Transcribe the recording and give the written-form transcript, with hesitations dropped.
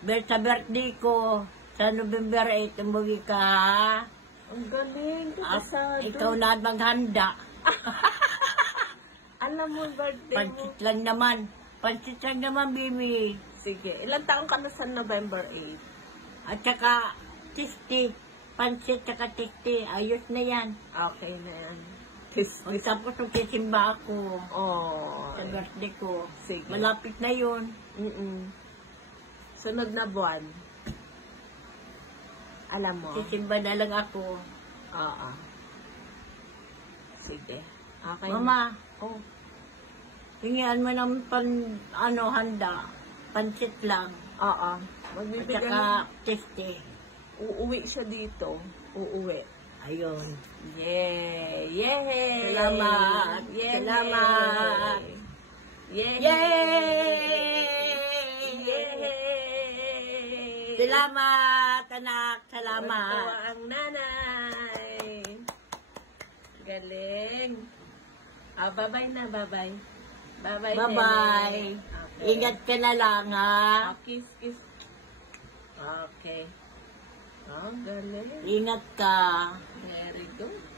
Sa birthday ko, sa November 8, umuwi ka, ha? Ang galing. Ikaw na maghanda. Alam mo, birthday mo. Pansit lang naman. Pansit lang naman, baby. Sige. Ilang taong ka na sa November 8? At saka, tisti. Pansit tsaka tisti. Ayos na yan. Okay na yan. O tapos magsisimba ako. Oh. Sa birthday ko. Sige. Malapit na yun. Sunod na buwan. Alam mo. Sisimba na lang ako. Oo. Sige. Okay. Mama, hingian mo ng handa. Pansit lang. Oo. At Magbibigyan saka tisti. Uuwi siya dito. Uuwi. Ayun. Yay! Yay! Salamat. Yay! Salamat. Yay! Yay! Salamat, anak. Salamat. Matuwa ang nanay. Galing. Bye-bye na, bye-bye. Bye-bye. Bye-bye. Okay. Ingat ka na lang, ha? Kiss, kiss. Okay. Galing. Ingat ka. Very good.